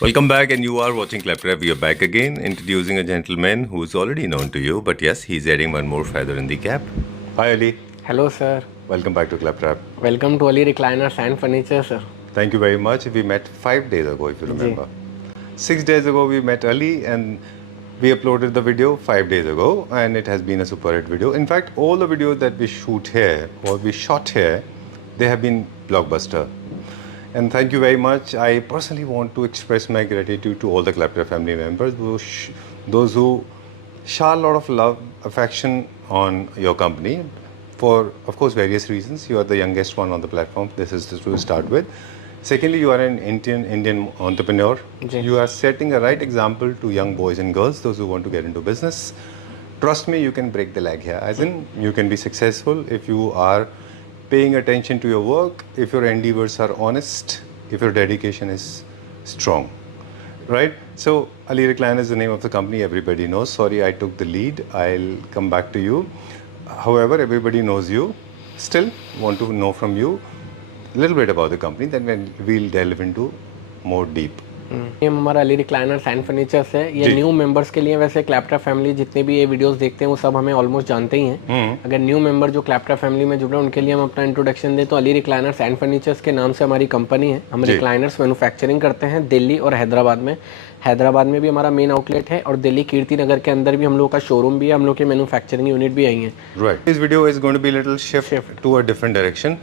Welcome back, and you are watching Claptrap. We are back again, introducing a gentleman who is already known to you, but yes, he's adding one more feather in the cap. Hi, Ali. Hello, sir. Welcome back to Claptrap. Welcome to Ali Recliners and Furniture, sir. Thank you very much. We met 5 days ago, if you remember. 6 days ago, we met Ali, and we uploaded the video 5 days ago, and it has been a super hit video. In fact, all the videos that we shoot here or we shot here, they have been blockbuster. And thank you very much. I personally want to express my gratitude to all the Claptrap family members, those who shower a lot of love, affection on your company for, of course, various reasons. You are the youngest one on the platform. This is to start with. Secondly, you are an Indian entrepreneur. You are setting a right example to young boys and girls, those who want to get into business. Trust me, you can break the lag here. As in, you can be successful if you are paying attention to your work, if your endeavors are honest, if your dedication is strong, right? So Ali Recliner is the name of the company, everybody knows. Sorry, I took the lead. I'll come back to you. However, everybody knows you. Still want to know from you a little bit about the company, then we'll delve into more deep. ये हमारा Ali recliners and furnitures है। ये new members के लिए, वैसे क्लैपट्रैप family जितने भी ये वीडियोस देखते हैं वो सब हमें ऑलमोस्ट जानते ही हैं। अगर न्यू मेंबर जो क्लैपट्रैप फैमिली में जुड़ रहे हैं उनके लिए हम अपना इंट्रोडक्शन दें तो अली रिक्लाइनर्स एंड फर्नीचर्स के नाम से हमारी कंपनी है। हम रिक्लाइनर्स मैन्युफैक्चरिंग करते हैं दिल्ली और हैदराबाद में। हैदराबाद में भी हमारा मेन आउटलेट है और दिल्ली कीर्ति नगर के अंदर भी हम लोग का शोरूम भी है। हम लोग की मैन्युफैक्चरिंग यूनिट भी आई है। Right, this video is going to be little shift to a different direction.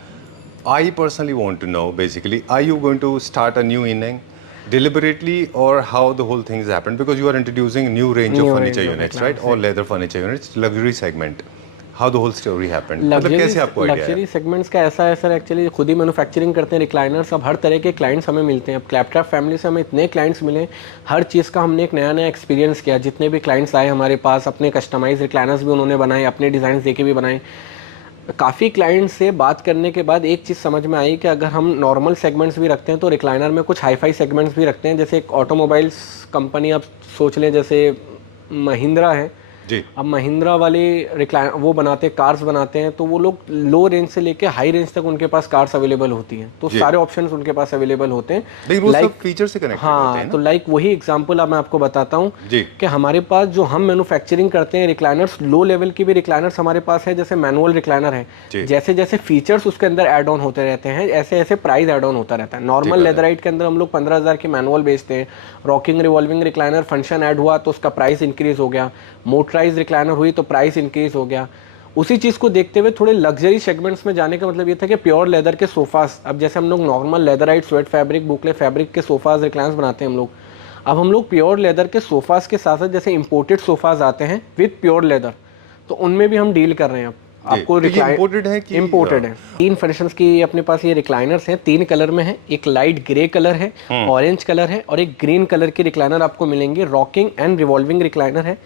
I personally want to know, basically, are you going to start a new inning deliberately, or how the whole thing has happened? Because you are introducing a new range of furniture units, right? Or leather furniture units, luxury segment. How the whole story happened? मतलब कैसे आपको idea है? Luxury segments का ऐसा है sir, actually खुद ही manufacturing करते हैं रिक्लाइनर्स। अब हर तरह के क्लाइंट्स हमें मिलते हैं। अब क्लैपट्रैप फैमिली से हमें इतने क्लाइंट्स मिले, हर चीज़ का हमने एक नया नया एक्सपीरियंस किया। जितने भी क्लाइंट्स आए हमारे पास, अपने कस्टमाइज रिक्लाइनर्स भी उन्होंने बनाए, अपने डिज़ाइन देके भी बनाए। काफ़ी क्लाइंट से बात करने के बाद एक चीज़ समझ में आई कि अगर हम नॉर्मल सेगमेंट्स भी रखते हैं तो रिक्लाइनर में कुछ हाई फाई सेगमेंट्स भी रखते हैं। जैसे एक ऑटोमोबाइल्स कंपनी आप सोच लें, जैसे महिंद्रा है जी। अब महिंद्रा वाले रिक्लाइन वो बनाते हैं, कार्स बनाते हैं, तो वो लोग लो रेंज से लेके हाई रेंज तक उनके पास कार्स अवेलेबल होती हैं। तो सारे ऑप्शंस उनके पास अवेलेबल होते हैं, लाइक फीचर से कनेक्टेड होते हैं ना? तो लाइक वही एग्जांपल अब मैं आपको बताता हूँ कि हमारे पास जो हम मैन्युफैक्चरिंग करते हैं रिक्लाइनर्स, लो लेवल की भी रिक्लाइनर्स हमारे पास है। जैसे मैनुअल रिक्लाइनर है, जैसे जैसे फीचर्स उसके अंदर एड ऑन होते रहते हैं, ऐसे ऐसे प्राइस एड ऑन होता रहता है। नॉर्मल लेदराइट के अंदर हम लोग 15,000 की मैनुअल बेचते हैं। Rocking revolving recliner function add हुआ तो उसका प्राइस इंक्रीज हो गया। मोटराइज रिक्लाइनर हुई तो प्राइस इंक्रीज हो गया। उसी चीज़ को देखते हुए थोड़े लग्जरी सेगमेंट्स में जाने का मतलब ये था कि प्योर लेदर के सोफास, अब जैसे हम लोग normal leatherite, suede fabric, boucle fabric के सोफास रिक्लाइनर्स बनाते हैं हम लोग, अब हम लोग प्योर लेदर के सोफास के साथ साथ जैसे इंपोर्टेड सोफास आते हैं विद प्योर लेदर, तो उनमें भी हम डील कर रहे हैं। आपको इंपोर्टेड है कि इंपोर्टेड है। 3 फंक्शंस की अपने पास ये रिक्लाइनर्स हैं, 3 कलर में है। एक लाइट ग्रे कलर है, ऑरेंज कलर है और एक ग्रीन कलर के रिक्लाइनर आपको मिलेंगे। रॉकिंग एंड रिवॉल्विंग रिक्लाइनर है।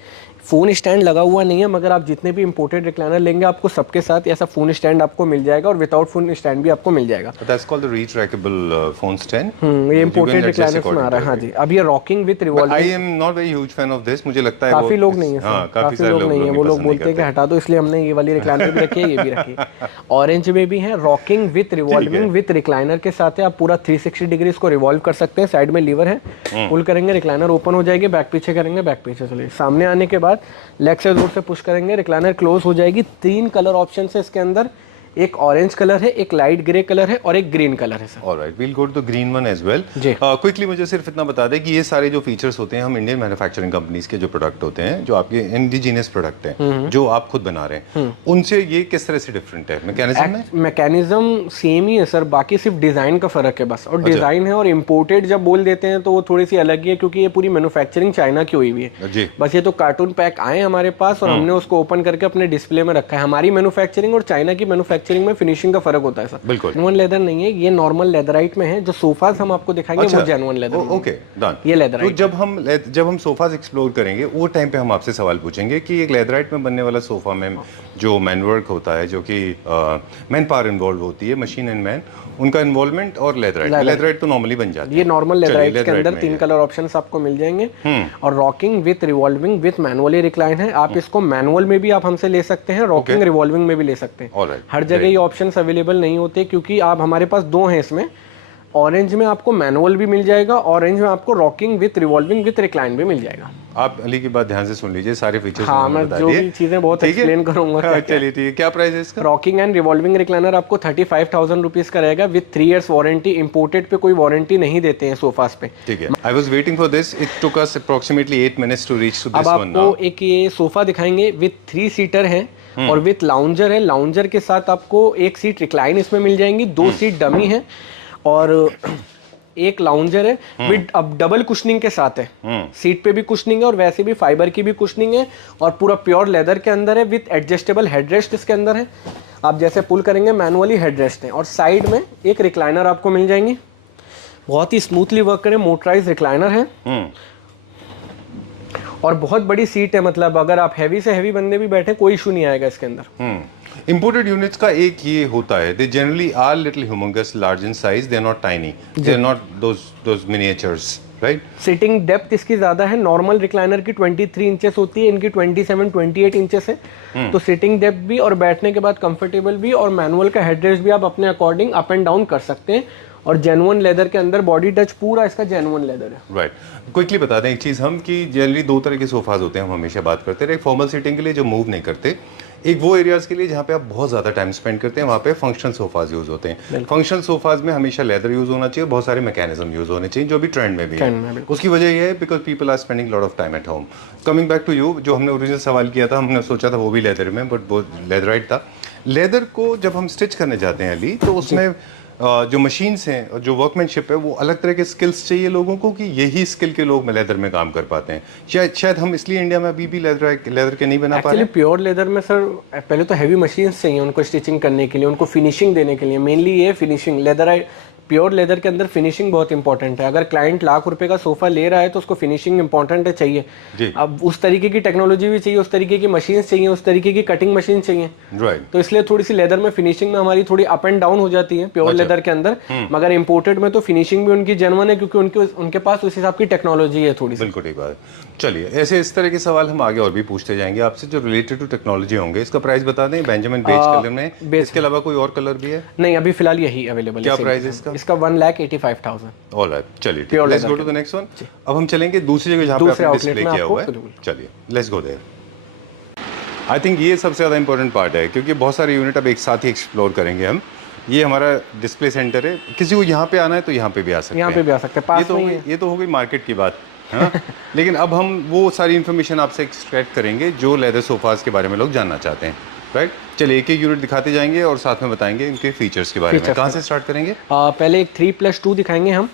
फ़ोन स्टैंड लगा हुआ नहीं है, मगर आप जितने भी इंपोर्टेड रिक्लाइनर लेंगे आपको सबके साथ ऐसा फ़ोन स्टैंड आपको मिल जाएगा और विदाउट फ़ोन स्टैंड भी आपको मिल जाएगा। That's called the retractable phone stand. ये इंपोर्टेड रिक्लाइनर्स में आ रहा है। हाँ जी, अब ये rocking with revolving. I am not very huge fan of this. मुझे लगता है काफ़ी लोग नहीं है, काफ़ी लोग नहीं है। वो लोग बोलते हैं कि हटा दो, इसलिए हमने ये वाली रिक्लाइनर भी रखी है, ये भी रखी है। ऑरेंज में भी है, rocking with revolving with recliner के साथ है। आप पूरा 360 डिग्री इसको रिवॉल्व कर सकते हैं। साइड में लीवर है, पुल करेंगे रिक्लाइनर ओपन हो जाएगी, बैक पीछे करेंगे बैक पीछे चलेगी। सामने आने के बाद लेग से जोर से पुश करेंगे, रिक्लाइनर क्लोज हो जाएगी। 3 कलर ऑप्शन है इसके अंदर, एक ऑरेंज कलर है, एक लाइट ग्रे कलर है और एक ग्रीन कलर है sir. Alright, we'll go to the green one as well. Quickly मुझे सिर्फ इतना बता दें कि ये सारे जो फीचर्स होते हैं हम इंडियन मैन्युफैक्चरिंग कंपनीज के जो प्रोडक्ट होते हैं, जो आपके इंडिजिनियस प्रोडक्ट हैं, जो आप खुद बना रहे हैं, उनसे ये किस तरह से डिफरेंट है मैकेनिज्म में? मैकेनिज्म सेम ही है सर, बाकी सिर्फ डिजाइन का फर्क है बस। और डिजाइन है और इम्पोर्टेड जब बोल देते हैं तो वो थोड़ी सी अलग ही है, क्योंकि ये पूरी मैन्युफैक्चरिंग चाइना की हुई है। बस ये तो कार्टून पैक आए हमारे पास और हमने उसको ओपन करके अपने डिस्प्ले में रखा है। हमारी मैन्युफैक्चरिंग और चाइना की मैन्युफैक्चरिंग में फिनिशिंग फर्क होता है सर। बिल्कुल जेन्युइन लेदर नहीं है ये, नॉर्मल लेदराइट में है। जो सोफास हम आपको दिखाएंगे वो जेन्युइन लेदर। Okay done. ये लेदराइट। तो जब हम सोफास एक्सप्लोर करेंगे वो टाइम पे हम आपसे सवाल पूछेंगे कि एक लेदराइट में बनने वाला सोफा में जो मैन वर्क होता है, जो कि मैन पावर इन्वॉल्व होती है, मशीन एंड मैन, उनका इन्वॉल्वमेंट, और लेदराइट तो नॉर्मली बन जाती है। ये नॉर्मल लेदराइट के अंदर 3 कलर ऑप्शंस आपको मिल जाएंगे। और rocking with revolving with manually recline है। आप इसको मैनुअल में भी आप हमसे ले सकते हैं, रॉकिंग रिवॉल्विंग में भी ले सकते हैं। हर जगह ये ऑप्शंस अवेलेबल नहीं होते, क्योंकि आप हमारे पास 2 हैं इसमें। ऑरेंज में आपको मैनुअल भी मिल जाएगा, ऑरेंज में आपको rocking with revolving with recline भी मिल जाएगा। आप अली की बात ध्यान से सुन लीजिए, सारे फीचर्स हाँ, मैं जो भी चीजें बहुत एक्सप्लेन करूंगा। चलिए ठीक है, क्या प्राइस है इसका? रॉकिंग एंड रिवॉल्विंग रिक्लाइनर आपको 35,000 रुपीज का रहेगा विथ 3 इयर्स वारंटी। इंपोर्टेड पे कोई वारंटी नहीं देते हैं सोफास पे। ठीक है, I was waiting for this, it took us approximately 8 minutes to reach to this one. अब आपको एक ये सोफा दिखाएंगे विथ 3 सीटर है और विथ लाउंजर है। लाउंजर के साथ आपको एक सीट रिक्लाइन इसमें मिल जाएंगी, 2 सीट डमी है और एक लाउंजर है विद अब डबल कुशनिंग के साथ है। सीट पे भी कुशनिंग है और वैसे भी फाइबर की भी कुशनिंग है और पूरा प्योर लेदर के अंदर है विद एडजस्टेबल हेडरेस्ट इसके अंदर है। आप जैसे पुल करेंगे मैनुअली हेडरेस्ट है और साइड में एक रिक्लाइनर आपको मिल जाएंगी। बहुत ही स्मूथली वर्क करे, मोटराइज रिक्लाइनर है और बहुत बड़ी सीट है। मतलब अगर आप हैवी से हैवी बंदे भी बैठे कोई इशू नहीं आएगा इसके अंदर। Imported units का एक ये होता है, they generally are little humongous, large in size, they are not tiny, they are not those miniatures, right? Sitting depth इसकी ज्यादा है। नॉर्मल रिक्लाइनर की 23 इंचेस होती है, इनकी 27-28 इंचेस है। तो सिटिंग डेप्थ भी और बैठने के बाद कंफर्टेबल भी और मैनुअल का हेडरेस्ट भी आप अपने अकॉर्डिंग अप एंड डाउन कर सकते हैं। और जेन्युइन लेदर के अंदर बॉडी टच पूरा इसका जेन्युइन लेदर है। राइट, क्विकली बता दें एक चीज़ हम कि जनरली 2 तरह के सोफाज होते हैं, हम हमेशा बात करते हैं। एक फॉर्मल सीटिंग के लिए जो मूव नहीं करते, एक वो एरियाज के लिए जहाँ पे आप बहुत ज़्यादा टाइम स्पेंड करते हैं, वहाँ पे फंक्शनल सोफाज यूज़ होते हैं। फंक्शनल सोफाज में हमेशा लेदर यूज़ होना चाहिए, बहुत सारे मैकेनिज्म यूज़ होने चाहिए जो भी ट्रेंड में भी है। उसकी वजह ये है because people are spending lot of time at home. Coming back to you, जो हमने ओरिजिनल सवाल किया था, हमने सोचा था वो भी लेदर में, बट वो लेदराइट था। लेदर को जब हम स्टिच करने जाते हैं अली, तो उसमें जो मशीन्स हैं और जो वर्कमैनशिप है वो अलग तरह के स्किल्स चाहिए लोगों को, कि यही स्किल के लोग लेदर में काम कर पाते हैं। शायद हम इसलिए इंडिया में अभी भी लेदर के नहीं बना पा रहे हैं। प्योर लेदर में सर पहले तो हैवी मशीन्स चाहिए उनको स्टिचिंग करने के लिए, उनको फिनिशिंग देने के लिए। मेनली ये फिनिशिंग लेदर, प्योर लेदर के अंदर फिनिशिंग बहुत इंपॉर्टेंट है। अगर क्लाइंट लाख रुपए का सोफा ले रहा है तो उसको फिनिशिंग इंपॉर्टेंट है, चाहिए। अब उस तरीके की टेक्नोलॉजी भी चाहिए, उस तरीके की मशीन्स चाहिए, उस तरीके की कटिंग मशीन चाहिए। राइट, तो इसलिए थोड़ी सी लेदर में फिनिशिंग में हमारी थोड़ी अप एंड डाउन हो जाती है प्योर लेदर के अंदर। मगर इंपोर्टेड में तो फिनिशिंग भी उनकी जेन्युइन है क्योंकि उनके पास उस हिसाब की टेक्नोलॉजी है थोड़ी सी। बिल्कुल ठीक बात है। चलिए, ऐसे इस तरह के सवाल हम आगे और भी पूछते जाएंगे आपसे जो रिलेटेड टू टेक्नोलॉजी होंगे। इसका प्राइस बता दें। बेंजामिन बेज कलर में, इसके अलावा कोई और कलर भी है? नहीं, अभी फिलहाल यही अवेलेबल है। क्या प्राइस है इसका? इसका 1,85,000। ऑलराइट, चलिए let's go to the next one. अब हम चलेंगे दूसरी जगह जहाँ पे आपने डिस्प्ले किया हुआ है। चलिए let's go there. I think ये सबसे ज़्यादा इंपॉर्टेंट पार्ट है क्योंकि बहुत सारे यूनिट अब एक साथ ही एक्सप्लोर करेंगे हम। ये हमारा डिस्प्ले सेंटर है, किसी को यहाँ पे आना है तो यहाँ पे भी आ सकते हैं। यहाँ पे भी आ सकते हैं, पास में ही है। ये तो हो गई मार्केट की बात, हाँ? लेकिन अब हम वो सारी इन्फॉर्मेशन आपसे एक्सट्रैक्ट करेंगे जो लेदर सोफाज के बारे में लोग जानना चाहते हैं। राइट, चलिए एक एक यूनिट दिखाते जाएंगे और साथ में बताएंगे इनके फीचर्स के बारे में। कहाँ से स्टार्ट करेंगे? पहले एक 3+2 दिखाएंगे हम।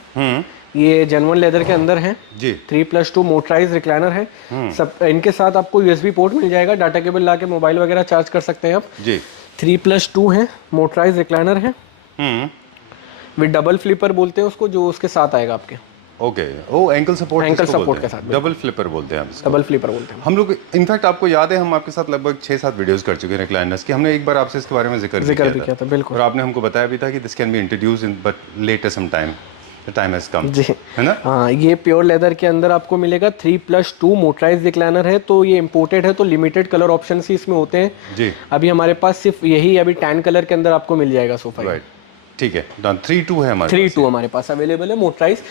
ये जेन्युइन लेदर के अंदर है जी। 3+2 मोटराइज रिक्लाइनर है। सब इनके साथ आपको USB पोर्ट मिल जाएगा, डाटा केबल ला के मोबाइल वगैरह चार्ज कर सकते हैं आप जी। 3+2 है, मोटराइज रिक्लाइनर है विद डबल फ्लिपर बोलते हैं उसको, जो उसके साथ आएगा आपके। ओके, ओ एंकल सपोर्ट के साथ डबल फ्लिपर बोलते हैं हम इसको। डबल फ्लिपर बोलते हैं हम लोग। इनफैक्ट आपको याद है हम आपके साथ लगभग 6-7 वीडियोस कर चुके हैं रिक्लाइनर्स की। हमने एक बार आपसे इसके बारे में जिक्र भी किया था। बिल्कुल। और आपने हमको बताया भी था कि this can be introduce in but later some time, the time has come, जी, है ना? हाँ, ये प्योर लेदर के अंदर आपको मिलेगा 3+2 मोटराइज रिक्लाइनर है। तो ये इंपोर्टेड है तो लिमिटेड कलर ऑप्शन ही इसमें होते हैं जी। अभी हमारे पास सिर्फ यही अभी टैन कलर के अंदर आपको मिल जाएगा सोफा। राइट, ठीक है, 3-2 है हमारे 3-2 हमारे पास अवेलेबल है मोटराइज।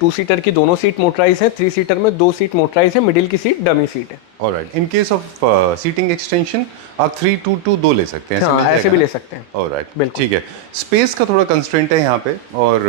2 सीटर की दोनों सीट मोटराइज है, 3 सीटर में 2 सीट मोटराइज है, मिडिल की सीट डमी सीट है। Alright, in case of seating extension आप 3-2-2 ले सकते हैं। हाँ, ऐसे भी ले सकते हैं। ऑलराइट, ठीक है। स्पेस का थोड़ा कंस्ट्रेंट है यहाँ पे और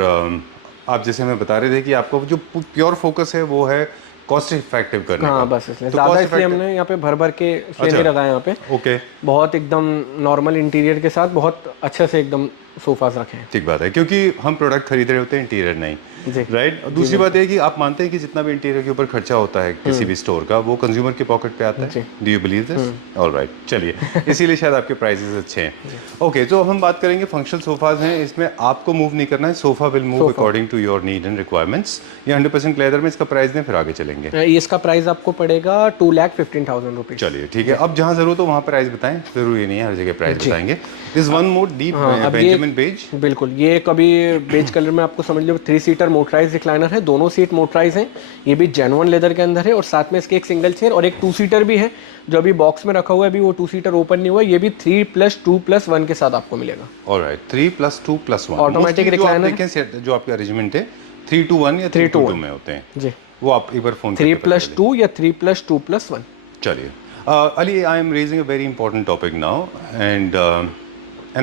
आप जैसे हमें बता रहे थे कि आपको जो प्योर फोकस है वो है कॉस्ट इफेक्टिव करने का। बस इसलिए ज़्यादा इसलिए हमने यहाँ पे भर के इसलिए नहीं रखा है यहाँ पे। ओके, बहुत एकदम नॉर्मल इंटीरियर के साथ बहुत अच्छे से एकदम सोफास रखे हैं। ठीक बात है, क्योंकि हम प्रोडक्ट खरीद रहे होते हैं, इंटीरियर नहीं। राइट, और दूसरी बात यह है कि आप मानते हैं कि जितना भी इंटीरियर के ऊपर खर्चा होता है किसी भी स्टोर का, वो कंज्यूमर के पॉकेट पे आता है। Do you believe this? Alright, चलिए इसीलिए शायद आपके प्राइसेस अच्छे हैं। ओके, तो अब हम बात करेंगे फंक्शनल सोफाज हैं। इसमें आपको मूव नहीं करना है, sofa will move according to your need and requirements. ये 100% लेदर में। इसका प्राइस दें फिर आगे चलेंगे। इसका प्राइस आपको पड़ेगा 2,15,000 रुपीज। चलिए ठीक है, अब जहाँ जरूरत हो वहाँ प्राइस बताएं, जरूरी नहीं है हर जगह प्राइस बताएंगे। इस one more deep Benjamin beige. बिल्कुल, ये कभी बेज कलर में आपको समझ लो 3 सीटर मोटराइज रिक्लाइनर है, दोनों सीट मोटराइज हैं, ये भी जेन्युइन लेदर के अंदर है और साथ में इसके एक सिंगल चेयर और एक 2 सीटर भी है जो अभी बॉक्स में रखा हुआ है, अभी वो 2 सीटर ओपन नहीं हुआ है, ये भी 3+2+1 के साथ आपको मिलेगा। ऑलराइट, 3+2+1 ऑटोमेटिक रिक्लाइनर जो आपके अरेंजमेंट है 3-2-1 या 3-2-2 में होते हैं जी, वो आप एक बार फोन 3+2 या 3+2+1। चलिए Ali, I am raising a very important topic now, and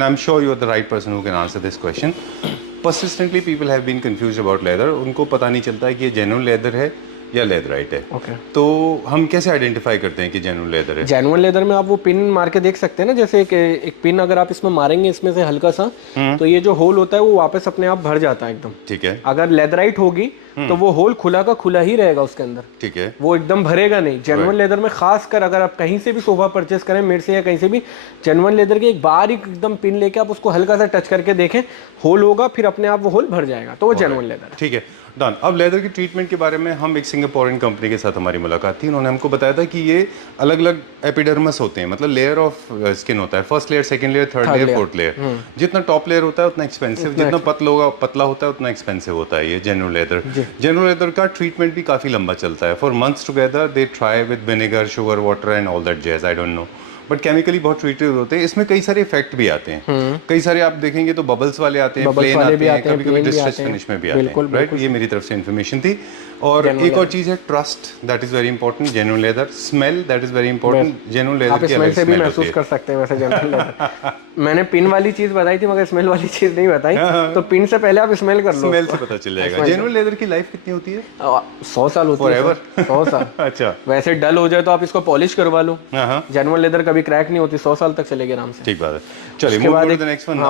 I'm sure you are the right person who can answer this question. Persistently, people have been confused about leather. उनको पता नहीं चलता है कि ये genuine leather है या leatherette है। Okay. तो हम कैसे आइडेंटिफाई करते हैं कि जेन्युइन लेदर है? जेन्युइन लेदर में आप वो पिन मार के देख सकते हैं ना, जैसे एक पिन अगर आप इसमें मारेंगे इसमें से हल्का सा, तो ये जो होल होता है वो वापस अपने आप भर जाता है एकदम। ठीक है। अगर लेदराइट होगी तो वो होल खुला का खुला ही रहेगा उसके अंदर। ठीक है। वो एकदम भरेगा नहीं। जेन्युइन लेदर में खास कर अगर आप कहीं से भी सोफा परचेस करें मेरे से या कहीं से भी, जेन्युइन लेदर के एक बार ही एकदम पिन लेके आप उसको हल्का सा टच करके देखें, होल होगा, फिर अपने आप वो होल भर जाएगा, तो वो जेन्युइन लेदर है। ठीक है, डन। अब लेदर की ट्रीटमेंट के बारे में हम एक सिंगापुरियन कंपनी के साथ हमारी मुलाकात थी, उन्होंने हमको बताया था कि ये अलग अलग एपिडर्मस होते हैं, मतलब लेयर ऑफ स्किन होता है, first layer, second layer, third layer, fourth layer. जितना टॉप लेयर होता है उतना एक्सपेंसिव, जितना पतला होता है उतना एक्सपेंसिव होता है ये जेन्युइन लेदर। जेन्युइन लेदर का ट्रीटमेंट भी काफी लंबा चलता है, for months together they try with vinegar, sugar, water and all that jazz, I don't know, but chemically बहुत ट्रीटेड होते हैं। इसमें कई सारे इफेक्ट भी आते हैं, कई सारे आप देखेंगे तो बबल्स वाले आते हैं, प्लेन आते हैं, कभी कभी डिस्ट्रेस फिनिश में भी आते हैं, राइट? ये मेरी तरफ से इन्फॉर्मेशन थी। और एक और चीज है trust, that is very important. Genuine leather, smell, that is very important. Genuine leather की अलग स्मेल भी महसूस कर सकते हैं वैसे जेन्युइन लेदर। मैंने पिन वाली चीज बताई थी मगर स्मेल वाली चीज नहीं बताई, तो पिन से पहले आप स्मेल कर लो, स्मेल से पता चल जाएगा। जेन्युइन लेदर की लाइफ कितनी होती है? 100 साल होती है। 100 साल। अच्छा, वैसे डल हो जाए तो आप इसको पॉलिश करवा लो, जेन्युइन लेदर कभी क्रैक नहीं होती, 100 साल तक चलेगी आराम से। ठीक बात है। चलिए उसके बाद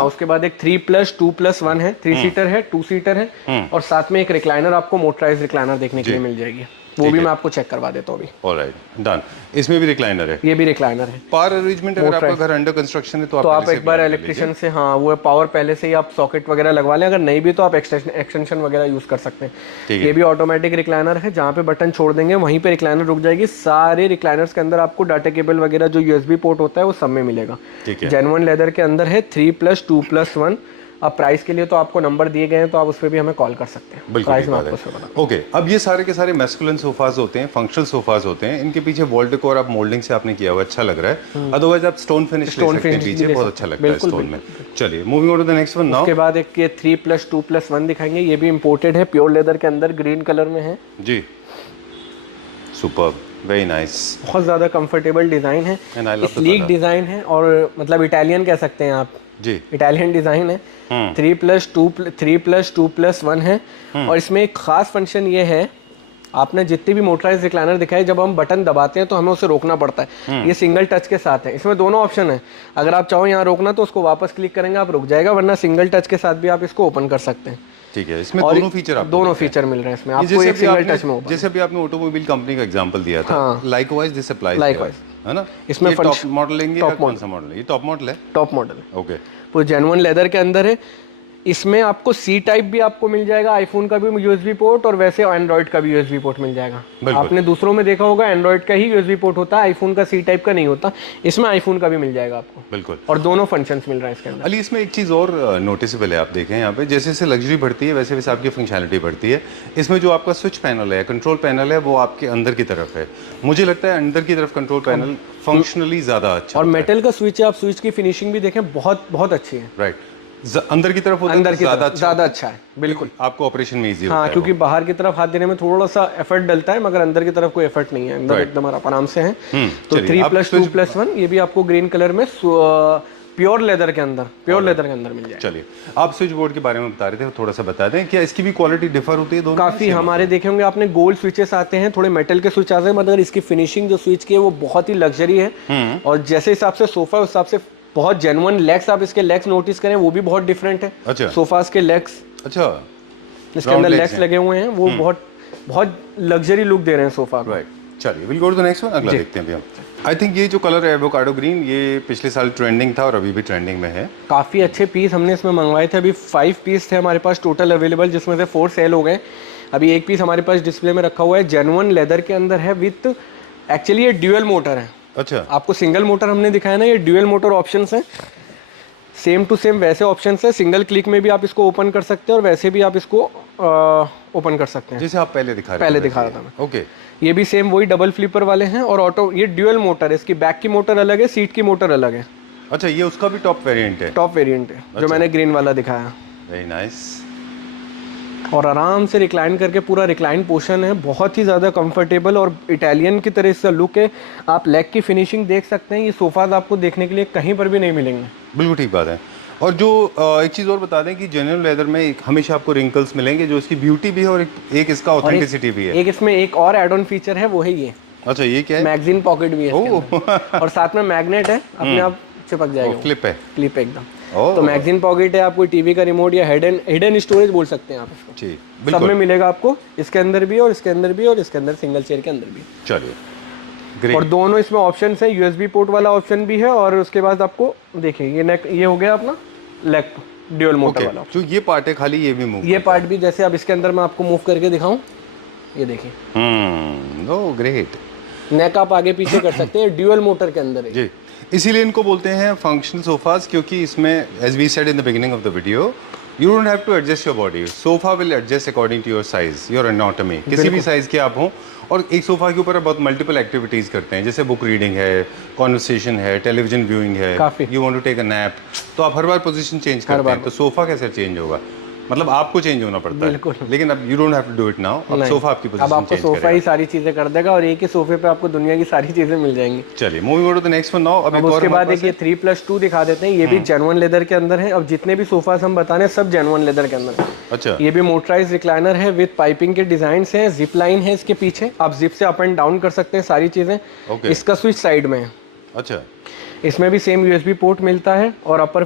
उसके बाद एक 3+2+1 है, 3 सीटर है, 2 सीटर है, और साथ में एक रिक्लाइनर आपको मोटराइज रिक्लाइनर देखने के लिए मिल जाएगी, वो भी मैं आपको चेक करवा देता हूँ अभी। Alright, done. इसमें भी रिक्लाइनर है? ये भी रिक्लाइनर है। पावर अरेंजमेंट अगर आपका घर अंडर कंस्ट्रक्शन है तो आप एक बार इलेक्ट्रिशियन से, हाँ, वो पावर पहले से ही आप सॉकेट वगैरह लगवा लें, अगर नहीं भी तो आप एक्सटेंशन वगैरह यूज कर सकते हैं। ये भी ऑटोमेटिक रिक्लाइनर है, जहाँ पे बटन छोड़ देंगे वहीं पे रिक्लाइनर रुक जाएगी। सारे रिक्लाइनर्स के अंदर आपको डाटा केबल वगैरह जो यूएसबी पोर्ट होता है वो सब में मिलेगा। जेन्युइन लेदर के अंदर है 3+2+1। अब प्राइस के लिए तो आपको नंबर दिए गए हैं, तो आप उस पर भी हमें कॉल कर सकते हैं। प्राइस में आपको ओके। अब ये सारे के सारे मैस्कुलिन सोफाज होते हैं, फंक्शनल सोफाज होते हैं, इनके पीछे वॉल डेकोर आप मोल्डिंग से आपने किया हुआ, अच्छा लग रहा है। अदरवाइज आप स्टोन फिनिश ले सकते हैं पीछे, बहुत अच्छा लगता है स्टोन में। चलिए moving on to the next one now. उसके बाद एक ये 3+2+1 दिखाएंगे, ये भी इंपोर्टेड है, प्योर लेदर के अंदर, ग्रीन कलर में है जी। Superb, very nice. बहुत ज्यादा कंफर्टेबल डिजाइन है, स्लीक डिजाइन है, और मतलब इटालियन कह सकते हैं आप जी, इटालियन डिजाइन है। 3+2+1 है, और इसमें एक खास फंक्शन ये है, आपने जितने भी मोटराइज रिक्लाइनर दिखाए, जब हम बटन दबाते हैं तो हमें उसे रोकना पड़ता है। ये सिंगल टच के साथ है। इसमें दोनों ऑप्शन है, अगर आप चाहो यहाँ रोकना तो उसको वापस क्लिक करेंगे आप रुक जाएगा, वरना सिंगल टच के साथ भी आप इसको ओपन कर सकते हैं। ठीक है, इसमें दोनों फीचर आपको दोनों फीचर मिल रहे हैं इसमें आपको, एक सिंगल टच में। जैसे अभी आपने ऑटोमोबाइल कंपनी का एग्जांपल दिया था, लाइकवाइज दिस अप्लाइज, लाइकवाइज, है ना? इसमें टॉप मॉडल लेंगे या कौन सा मॉडल है? ये टॉप मॉडल है, टॉप मॉडल है। ओके। वो जेन्युइन लेदर के अंदर है। इसमें आपको सी टाइप भी आपको मिल जाएगा, आईफोन का भी यूएसबी पोर्ट, और वैसे एंड्रॉइड का भी यूएसबी पोर्ट मिल जाएगा। आपने दूसरों में देखा होगा एंड्रॉइड का ही यूएसबी पोर्ट होता है, आईफोन का सी टाइप का नहीं होता। इसमें आईफोन का भी मिल जाएगा आपको, बिल्कुल, और दोनों फंक्शंस मिल रहा है इसके अंदर। अली, इसमें एक चीज़ और नोटिसेबल है, आप देखें यहाँ पे, जैसे जैसे लग्जरी बढ़ती है वैसे वैसे आपकी फंक्शनलिटी बढ़ती है। इसमें जो आपका स्विच पैनल है, कंट्रोल पैनल है, वो आपके अंदर की तरफ है। मुझे लगता है अंदर की तरफ कंट्रोल पैनल फंक्शनली ज़्यादा अच्छा, और मेटल का स्विच है, आप स्विच की फिनिशिंग भी देखें, बहुत बहुत अच्छी है। राइट, अंदर की तरफ होता है, अंदर की ज्यादा अच्छा है, बिल्कुल। आपको ऑपरेशन में इजी होता है, क्योंकि बाहर की तरफ हाथ देने में थोड़ा सा एफर्ट डलता है, मगर अंदर की तरफ कोई एफर्ट नहीं है, अंदर एकदम आराम से है। तो 3+2+1 ये भी आपको ग्रीन कलर में प्योर लेदर के अंदर, मिल जाएगा। चलिए, आप स्विच बोर्ड के बारे में बता रहे थे, थोड़ा सा बता दें, क्या इसकी भी क्वालिटी डिफर होती है दोनों? काफी, हमारे देखे होंगे आपने गोल्ड स्विचेस आते हैं, थोड़े मेटल के स्विच आते हैं, मगर इसकी फिनिशिंग जो स्विच की है वो बहुत ही लग्जरी है, और जैसे हिसाब से सोफा उस हिसाब से बहुत जेन्युइन लेग्स, आप इसके लेग्स नोटिस करें वो भी बहुत डिफरेंट है। अच्छा, सोफास के लेग्स, अच्छा, इसके अंदर लेग्स लगे हुए हैं, वो बहुत लग्जरी लुक दे रहे हैं सोफा को। राइट, चलिए we'll go to the next one, अगला देखते हैं अभी हम। आई थिंक ये जो कलर है एवोकाडो ग्रीन, ये पिछले साल ट्रेंडिंग था और अभी भी ट्रेंडिंग में है। काफी अच्छे पीस हमने इसमें मंगवाए थे, अभी 5 पीस थे हमारे पास टोटल अवेलेबल, जिसमें से 4 सेल हो गए। अभी एक पीस हमारे पास डिस्प्ले में रखा हुआ है, जेन्युइन लेदर के अंदर है, विथ एक्चुअली ये ड्यूअल मोटर है। अच्छा, आपको सिंगल मोटर हमने दिखाया ना, ये ड्यूअल मोटर ऑप्शंस हैं। सेम टू सेम वैसे ऑप्शन है, सिंगल क्लिक में भी आप इसको ओपन कर सकते हैं और वैसे भी आप इसको ओपन कर सकते हैं, जैसे आप पहले दिखा रहे पहले दिखा रहा था मैं। ओके, ये भी सेम वही डबल फ्लिपर वाले हैं और ऑटो, ये ड्यूअल मोटर है, इसकी बैक की मोटर अलग है, सीट की मोटर अलग है। अच्छा, ये उसका भी टॉप वेरिएंट है? टॉप वेरिएंट है, जो मैंने ग्रीन वाला दिखाया। Very nice. और आराम से रिक्लाइन करके, पूरा रिक्लाइन पोर्शन है, बहुत ही ज़्यादा कंफर्टेबल और इटालियन की तरह इसका लुक है। आप लेग की फिनिशिंग देख सकते हैं, ये सोफाज आपको देखने के लिए कहीं पर भी नहीं मिलेंगे। बिल्कुल ठीक बात है। और जो एक चीज़ और बता दें कि जेन्युइन लेदर में हमेशा आपको रिंकल्स मिलेंगे, जो इसकी ब्यूटी भी है और एक इसका ऑथेंटिसिटी भी है। एक इसमें एक और एड ऑन फीचर है, वो है ये। अच्छा, ये क्या है? मैगजीन पॉकेट भी है इसके अंदर। और साथ में मैग्नेट है, अपने आप चिपक जाएगा। क्लिप है? क्लिप एकदम। तो मैगजीन पॉकेट है, आपको टीवी का रिमोट या हिडन स्टोरेज बोल सकते हैं आप इसको। जी, सब में मिलेगा आपको, इसके अंदर भी और इसके अंदर भी और इसके अंदर सिंगल चेयर के अंदर भी। चलिए, ग्रेट। और दोनों इसमें ऑप्शन है, यूएसबी पोर्ट वाला ऑप्शन भी है और उसके बाद आपको देखिए ये नेक, ये हो गया अपना लेग ड्यूअल मोटर वाला। जो ये पार्ट है खाली, ये भी मूव, ये पार्ट भी जैसे अब इसके अंदर मैं आपको मूव करके दिखाऊं, ये देखिए। Oh great. नेक आप आगे पीछे कर सकते हैं, ड्यूअल मोटर के अंदर है जी। इसीलिए इनको बोलते हैं फंक्शनल सोफाज, क्योंकि इसमें as we said in the beginning of the video, you don't have to adjust your body, sofa will adjust according to your size, your anatomy, किसी भी साइज के आप हों। और एक सोफा के ऊपर बहुत मल्टीपल एक्टिविटीज करते हैं, जैसे बुक रीडिंग है, कॉन्वर्सेशन है, टेलीविजन व्यूइंग है, you want to take a nap, तो आप हर बार पोजीशन चेंज करते हैं। तो सोफा कैसे चेंज होगा? मतलब आपको चेंज होना पड़ता है, लेकिन अब you don't have to do it now. अब सोफा आपकी पोजीशन अब आपको सोफा ही सारी चीजें कर देगा और एक ही सोफे पे आपको दुनिया की सारी चीजें मिल जाएंगी। चलिए, moving on to the next one now. अब उसके बाद एक ये 3+2 दिखा देते हैं, ये भी जेन्युइन लेदर के अंदर है। अब जितने भी सोफा हम बता रहे हैं सब जेन्युइन लेदर के अंदर है। अच्छा, ये भी मोटराइज रिक्लाइनर है विद पाइपिंग के डिजाइन है, जिप लाइन है इसके पीछे, आप जिप से अप एंड डाउन कर सकते हैं सारी चीजें। इसका स्विच साइड में है। अच्छा, इसमें भी सेम यूएसबी पोर्ट मिलता है और अपर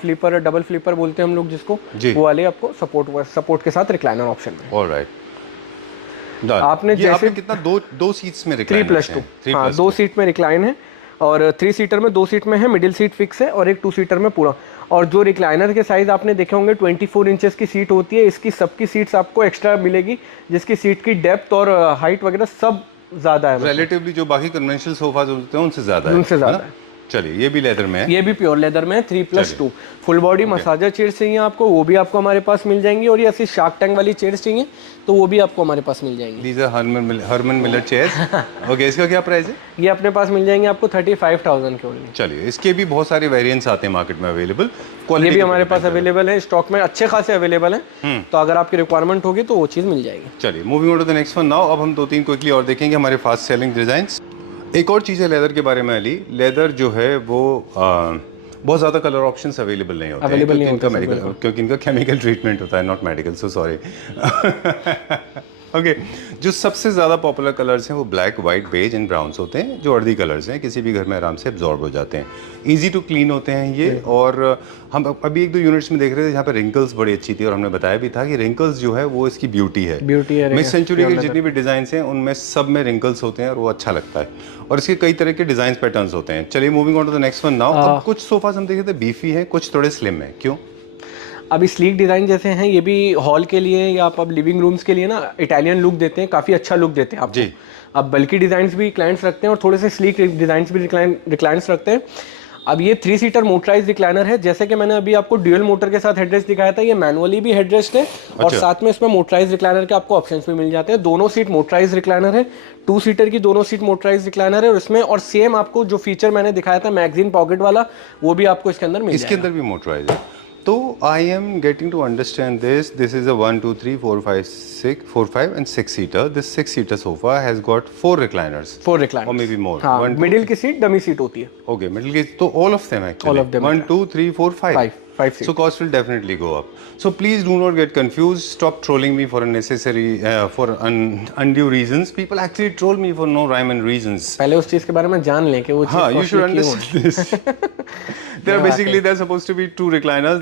फ्लिपर, डबल फ्लिपर बोलते हैं हम लोग जिसको, वो वाले आपको सपोर्ट के साथ रिक्लाइनर ऑप्शन में। ऑलराइट। आपने जैसे कितना दो सीट्स में 3+2, हाँ 2 सीट में रिक्लाइन है और 3 सीटर में 2 सीट में है, मिडिल सीट फिक्स है और एक 2 सीटर में पूरा। और जो रिक्लाइनर के साइज आपने देखे होंगे 24 इंचेस की सीट होती है, इसकी सबकी सीट्स आपको एक्स्ट्रा मिलेगी, जिसकी सीट की डेप्थ और हाइट वगैरह सब ज्यादा है, रिलेटिवली जो बाकी कन्वेंशनल सोफाज होते हैं उनसे ज्यादा है। चलिए, ये भी लेदर में है, ये भी प्योर लेदर में है। 3+2 फुल बॉडी मसाजर चेयर्स चाहिए आपको, वो भी आपको हमारे पास मिल जाएंगी। और ये ऐसी शार्क टैंक वाली चेयर्स चाहिए तो वो भी आपको हमारे पास मिल जाएंगी। These are Herman Miller chairs. Okay, इसका क्या प्राइस है? ये अपने पास मिल जाएंगे आपको 35,000 के ओनली। चलिए, इसके भी बहुत सारे वेरिएंट्स आते हैं मार्केट में अवेलेबल, ये भी हमारे पास अवेलेबल है, स्टॉक में अच्छे खासे अवेलेबल है। तो अगर आपकी रिक्वायरमेंट होगी तो वो चीज़ मिल जाएगी। चलिए, moving on to the next one now. अब हम 2-3 क्विकली और देखेंगे हमारे फास्ट सेलिंग डिजाइंस। एक और चीज़ है लेदर के बारे में अली, लेदर जो है वो बहुत ज़्यादा कलर ऑप्शंस अवेलेबल नहीं होते हैं, क्योंकि इनका केमिकल ट्रीटमेंट होता है, not medical, so sorry. Okay, जो सबसे ज़्यादा पॉपुलर कलर्स हैं वो black, white, beige and browns होते हैं, जो अर्दी कलर्स हैं, किसी भी घर में आराम से एब्जॉर्ब हो जाते हैं, इजी टू क्लीन होते हैं ये। और हम अभी 1-2 यूनिट्स में देख रहे थे जहाँ पे रिंकल्स बड़ी अच्छी थी और हमने बताया भी था कि रिंकल्स जो है वो इसकी ब्यूटी है। मिस सेंचुरी के जितनी भी डिज़ाइन हैं उनमें सब में रिंकल्स होते हैं और वो अच्छा लगता है, और इसके कई तरह के डिज़ाइन पैटर्न्स होते हैं। चलिए, moving on to the next one now. अब कुछ सोफास हम देखे थे बीफी है, कुछ थोड़े स्लिम है, क्यों? अभी स्लीक डिज़ाइन जैसे हैं, ये भी हॉल के लिए या आप अब लिविंग रूम्स के लिए ना इटालियन लुक देते हैं, काफ़ी अच्छा लुक देते हैं आपको। अब बल्कि डिज़ाइंस भी क्लाइंट्स रखते हैं और थोड़े से स्लीक डिज़ाइंस भी रिक्लाइंट्स रखते हैं। अब ये 3 सीटर मोटराइज रिक्लाइनर है, जैसे कि मैंने अभी आपको ड्यूअल मोटर के साथ हेडरेस्ट दिखाया था, ये मैनुअली भी हेडरेस्ट है और साथ में इसमें मोटराइज रिक्लाइनर के आपको ऑप्शंस भी मिल जाते हैं। दोनों सीट मोटराइज रिक्लाइनर है, 2 सीटर की दोनों सीट मोटराइज रिक्लाइनर है और इसमें और सेम आपको जो फीचर मैंने दिखाया था मैगजीन पॉकेट वाला, वो भी आपको इसके अंदर मिल जाएगा। इसके अंदर भी मोटराइज है। तो I am getting to understand this is a 1 2 3 4 5 and 6 seater. This 6 seater sofa has got 4 recliners. 4 recliners. Or maybe more. हाँ, मिडिल की सीट डमी सीट होती है। Okay, middle की तो all of them actually. All of them. 1 2 3 4 5. 5 seats. So cost will definitely go up. So please do not get confused. Stop trolling me for unnecessary, undue reasons. People actually troll me for no rhyme and reasons. पहले उस चीज के बारे में जान लें कि वो चीज हाँ, you should understand this. There are basically there are supposed to be 2 recliners.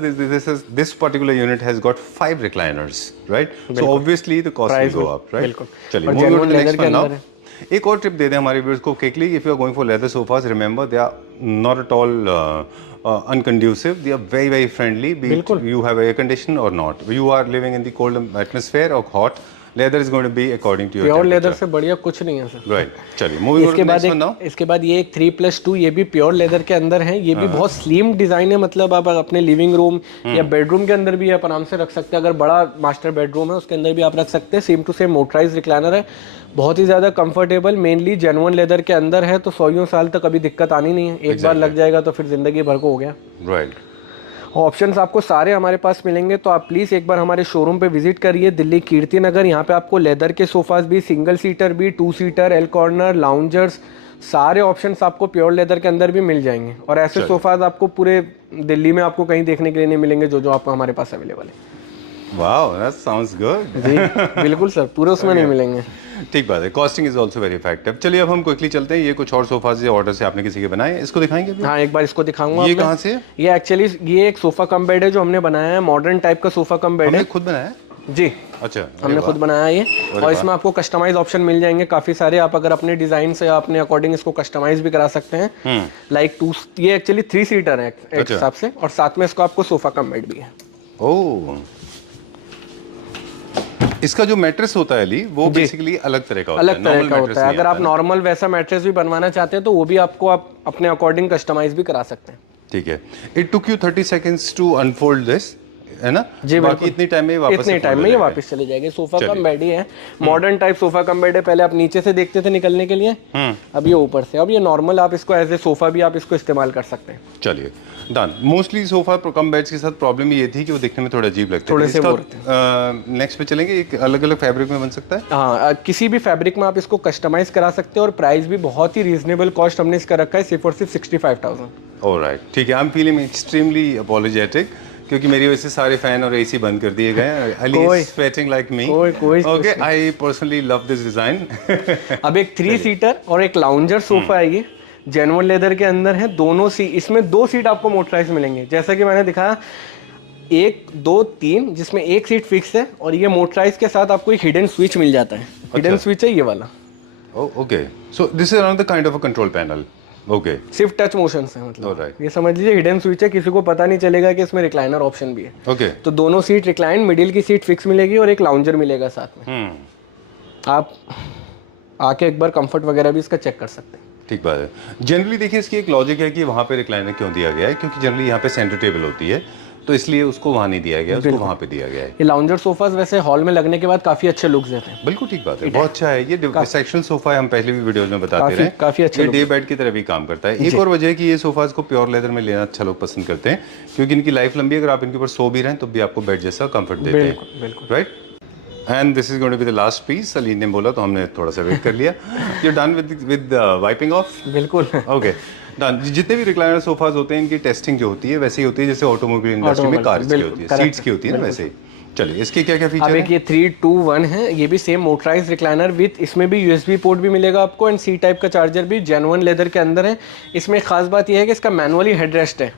This particular unit has got 5 recliners, right? So obviously the cost will go up, right? चलिए, moving on to the next one now. एक और tip दे दें हमारे viewers को quickly, if you are going for leather sofas, remember they are not at all unconducive. They are very friendly, be it you have air condition or not, you are living in the cold atmosphere or hot, leather is going to be according to your pure leather से बढ़िया कुछ नहीं है sir. Right, चलिए moving on to next one now. इसके बाद ये एक 3+2 ये भी प्योर लेदर के अंदर है। ये भी बहुत स्लिम डिजाइन है, मतलब आप अपने लिविंग रूम या बेडरूम के अंदर भी आप आराम से रख सकते हैं। अगर बड़ा मास्टर बेडरूम है उसके अंदर भी आप रख सकते हैं। Same to same motorised recliner है, बहुत ही ज़्यादा कंफर्टेबल, मेनली जेन्युइन लेदर के अंदर है, तो 100 साल तक कभी दिक्कत आनी नहीं है। एक बार लग जाएगा तो फिर जिंदगी भर को हो गया। राइट, ऑप्शंस आपको सारे हमारे पास मिलेंगे, तो आप प्लीज़ एक बार हमारे शोरूम पे विजिट करिए, दिल्ली कीर्ति नगर। यहाँ पे आपको लेदर के सोफाज भी, सिंगल सीटर भी, 2 सीटर, एल कॉर्नर, लाउंजर्स, सारे ऑप्शंस आपको प्योर लेदर के अंदर भी मिल जाएंगे। और ऐसे सोफाज आपको पूरे दिल्ली में आपको कहीं देखने के लिए नहीं मिलेंगे जो आपको हमारे पास अवेलेबल है। Wow, that sounds good. जी बिल्कुल सर, पूरे उसमें नहीं मिलेंगे। ठीक बात है, costing is also very effective. चलिए अब हम क्विकली चलते हैं। ये कुछ और सोफाज ऑर्डर से आपने किसी के बनाए, इसको दिखाएंगे? हाँ, एक बार इसको दिखाऊंगा। ये कहाँ से? ये एक्चुअली ये एक सोफा कम बेड है जो हमने बनाया है, मॉडर्न टाइप का सोफा कम बेड है। खुद बनाया जी? अच्छा, हमने खुद बनाया ये। और इसमें आपको कस्टमाइज ऑप्शन मिल जाएंगे काफी सारे। आप अगर अपने डिजाइन से अपने अकॉर्डिंग इसको कस्टमाइज भी करा सकते हैं। लाइक ये एक्चुअली 3 सीटर है एक हिसाब से, और साथ में इसको आपको सोफा कम बेड भी है। ओह, इसका जो मैट्रेस होता है अली, वो बेसिकली अलग तरह का होता है। अलग तरह का होता है। अगर आप नॉर्मल वैसा मैट्रेस भी बनवाना चाहते हैं तो वो भी आपको आप अपने अकॉर्डिंग कस्टमाइज भी करा सकते हैं। ठीक है। It took you 30 seconds to unfold this, है ना? जी, बाकी इतनी टाइम में ये वापस चले जाएंगे। सोफा कम बेड ही है, modern type sofa cum bed है। पहले आप नीचे से देखते थे निकलने के लिए, अब ये ऊपर से। अब ये नॉर्मल आप इसको एज ए सोफा भी आप इसको इस्तेमाल कर सकते हैं। चलिए done. Mostly sofa cum beds के साथ प्रॉब्लम ये थी कि वो दिखने में थोड़ा अजीब लगते थोड़े से। नेक्स्ट पे चलेंगे, एक अलग अलग फैब्रिक में बन सकता है। हाँ, किसी भी फैब्रिक में आप इसको कस्टमाइज करा सकते हैं, और प्राइस भी बहुत ही रीजनेबल कॉस्ट हमने इसका रखा है, सिर्फ और सिर्फ 65,000। ऑलराइट, ठीक है। I am feeling extremely apologetic क्योंकि मेरी वजह से सारे फैन और एसी बंद कर दिए गए हैं। Ali is sweating like me. Okay, I personally love this design. अब एक 3 सीटर और एक लाउंजर सोफा है, ये जेन्युइन लेदर के अंदर है। दोनों इसमें 2 सीट आपको मोटराइज मिलेंगे, जैसा कि मैंने दिखाया 1, 2, 3, जिसमें एक सीट फिक्स है, और ये मोटराइज के साथ आपको एक हिडन स्विच मिल जाता है। हिडन स्विच है ये वाला। Okay, so this is another kind of a control panel. Okay, सिर्फ टच मोशन है, मतलब ये समझ लीजिए हिडन स्विच है, किसी को पता नहीं चलेगा कि इसमें रिक्लाइनर ऑप्शन भी है। ओके, तो दोनों सीट रिक्लाइन, मिडिल की सीट फिक्स मिलेगी और एक लाउंजर मिलेगा साथ में। आप आके एक बार कंफर्ट वगैरह भी इसका चेक कर सकते हैं। ठीक बात है। जनरली देखिए इसकी एक लॉजिक है कि वहाँ पे रिक्लाइनर क्यों दिया गया है, क्योंकि जनरली यहाँ पे सेंटर टेबल होती है, तो इसलिए उसको वहाँ नहीं दिया गया, उसको वहाँ पे दिया गया है। ये लाउंजर सोफास वैसे हॉल में लगने के बाद काफी अच्छे लुक्स देते हैं। बिल्कुल ठीक बात है, बहुत अच्छा है। ये सेक्शनल सोफा है, हम पहले भी वीडियोस में बताते रहे, काफी अच्छा, डे बेड की तरह भी काम करता है। एक और वजह है कि ये सोफाज को प्योर लेदर में लेना अच्छा लोग पसंद करते हैं, क्योंकि इनकी लाइफ लंबी, अगर आप इनके ऊपर सो भी रहे तो भी आपको बेड जैसा कंफर्ट देते हैं। Right, and this is going to be the last piece. Ali ने बोला तो हमने थोड़ा सा वेट कर लिया। You done with wiping off? बिल्कुल, ओके डन। जितने भी रिक्लाइनर सोफाज होते हैं, इनकी टेस्टिंग जो होती है वैसे ही होती है जैसे ऑटोमोबाइल इंडस्ट्री में कार्स की होती है, सीट्स की होती है ना, वैसे ही। चलिए, इसके क्या क्या फीचर हैं? ये 3-2-1 है, ये भी सेम मोटराइज रिक्लाइनर विथ, इसमें भी USB पोर्ट भी मिलेगा आपको, एंड C टाइप का चार्जर भी जेन्युइन लेदर के अंदर है। इसमें एक खास बात यह है कि इसका मैनुअली हेडरेस्ट है।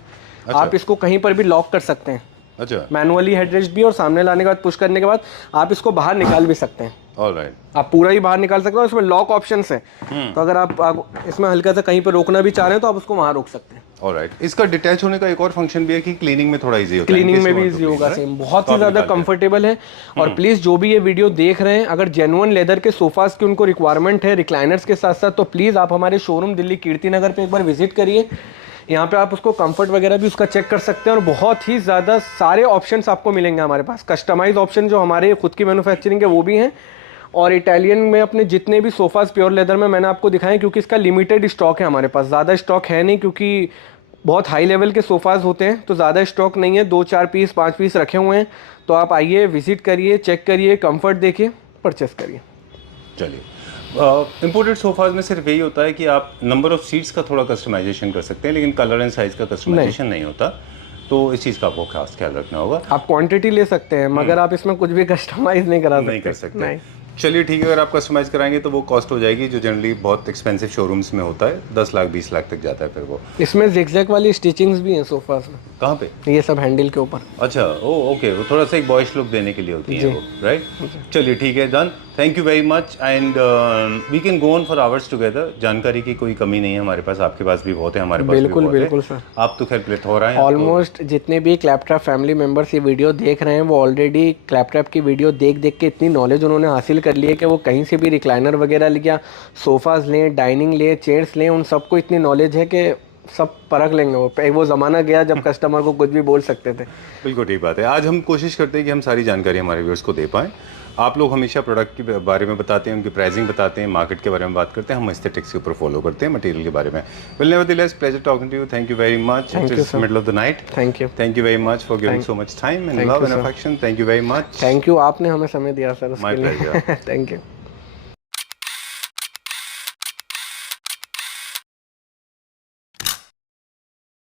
अच्छा। आप इसको कहीं पर भी लॉक कर सकते हैं। अच्छा, मैनुअली हेडरेस्ट भी, और सामने लाने के बाद पुश करने के बाद आप इसको बाहर निकाल भी सकते हैं। ऑलराइट, आप पूरा ही बाहर निकाल सकते हो। इसमें लॉक ऑप्शंस है, तो अगर आप इसमें हल्का सा कहीं पर रोकना भी चाह रहे हो तो आप उसको वहां रोक सकते हैं। ऑलराइट, इसका डिटैच होने का एक और फंक्शन भी है कि क्लीनिंग में थोड़ा इजी होता है। क्लीनिंग में भी इजी होगा, सेम बहुत ही ज्यादा कंफर्टेबल है। और प्लीज जो भी ये वीडियो देख रहे हैं, अगर जेन्युइन लेदर के सोफास की उनको रिक्वायरमेंट है रिक्लाइनर्स के साथ साथ, तो प्लीज आप हमारे शोरूम दिल्ली कीर्ति नगर पे एक बार विजिट करिए। यहाँ पे आप उसको कंफर्ट वगैरह भी उसका चेक कर सकते हैं, और बहुत ही ज़्यादा सारे ऑप्शंस आपको मिलेंगे हमारे पास। कस्टमाइज ऑप्शन जो हमारे खुद की मैन्युफैक्चरिंग है वो भी हैं, और इटालियन में अपने जितने भी सोफाज प्योर लेदर में मैंने आपको दिखाए, क्योंकि इसका लिमिटेड स्टॉक है हमारे पास, ज़्यादा स्टॉक है नहीं, क्योंकि बहुत हाई लेवल के सोफाज होते हैं तो ज़्यादा स्टॉक नहीं है। 2-4 पीस 5 पीस रखे हुए हैं, तो आप आइए, विजिट करिए, चेक करिए, कंफर्ट देखिए, परचेस करिए। चलिए, इम्पोर्टेड सोफाज में सिर्फ यही होता है कि आप नंबर ऑफ सीट्स का थोड़ा कस्टमाइजेशन कर सकते हैं, लेकिन कलर एंड साइज का कस्टमाइजेशन नहीं होता, तो इस चीज़ का आपको खास ख्याल रखना होगा। आप क्वांटिटी ले सकते हैं, मगर आप इसमें कुछ भी कस्टमाइज नहीं कर सकते। नहीं। चलिए ठीक है, अगर आप कस्टमाइज कराएंगे तो वो कॉस्ट हो जाएगी जो जनरली बहुत एक्सपेंसिव शोरूम्स में होता है, 10 लाख 20 लाख तक जाता है फिर वो। इसमें जिगजैग वाली स्टिचिंग्स भी हैं सोफास में। कहाँ पे? ये सब हैंडल के ऊपर। अच्छा, ओ ओके, वो थोड़ा सा एक बॉयश लुक देने के लिए होती है वो, राइट? चलिए ठीक है, done. Thank you very much and we can go on for hours together. जानकारी की कोई कमी नहीं है हमारे पास, आपके पास भी बहुत है, हमारे पास बिल्कुल भी बहुत बिल्कुल है। सर। आप तो खैर प्लेथोरा हैं। ऑलमोस्ट जितने भी क्लैपट्रैप फैमिली मेंबर्स ये वीडियो देख रहे हैं वो ऑलरेडी क्लैपट्रैप की वीडियो देख देख के इतनी नॉलेज उन्होंने हासिल कर ली है कि वो कहीं से भी रिक्लाइनर वगैरह या सोफ़ाज लें, डाइनिंग लें, चेयर्स लें, उन सबको इतनी नॉलेज है कि सब परख लेंगे। वो ज़माना गया जब कस्टमर को कुछ भी बोल सकते थे। बिल्कुल ठीक बात है। आज हम कोशिश करते हैं कि हम सारी जानकारी हमारे व्यूअर्स को दे पाएँ। आप लोग हमेशा प्रोडक्ट के बारे में बताते हैं, उनकी प्राइसिंग बताते हैं, मार्केट के बारे में बात करते हैं, हम एस्थेटिक्स के ऊपर फॉलो करते हैं, मटेरियल के बारे में। Will nevertheless pleasure talking to you. Thank you very much. It is middle of the night. Thank you very much for giving so much time and love and affection. Thank you very much. Thank you, आपने हमें समय दिया sir, उसके लिए। My pleasure. Thank you.